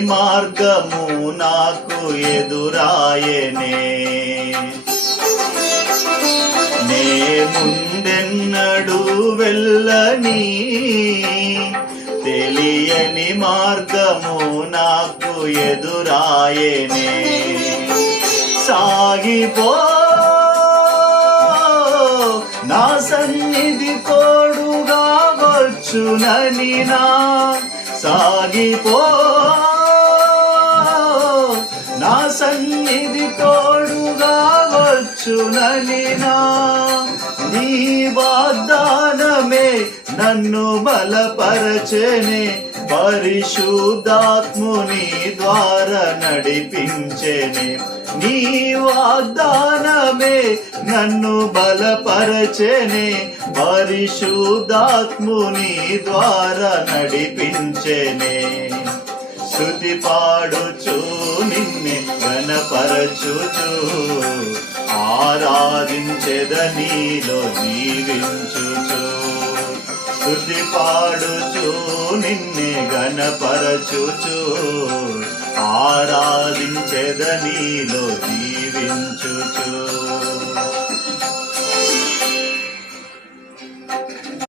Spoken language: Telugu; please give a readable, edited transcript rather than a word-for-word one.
మార్గము నాకు ఎదురాయనే. నే ముందెన్నడూ వెళ్ళని తెలియని మార్గము నాకు ఎదురాయనే. సాగిపో నా సన్నిధి తోడుగా వచ్చునని నా సాగిపో నా సన్నిధి తోడుగా వచ్చునని నా నీ వాగ్దానమే నన్ను బలపరచెనే. పరిశుద్ధాత్ముని ద్వారా నడిపించెనే. నీ వాగ్దానమే నన్ను బలపరచెనే. పరిశుద్ధాత్ముని ద్వారా నడిపించెనే. స్తుతి పాడుచు నిన్నే ఘనపరచుచు ఆరాధించెదనీలో జీవించుచు. స్తుతి పాడుచు నిన్నే ఘనపరచుచు ఆరాధించెదనీలో జీవించుచు.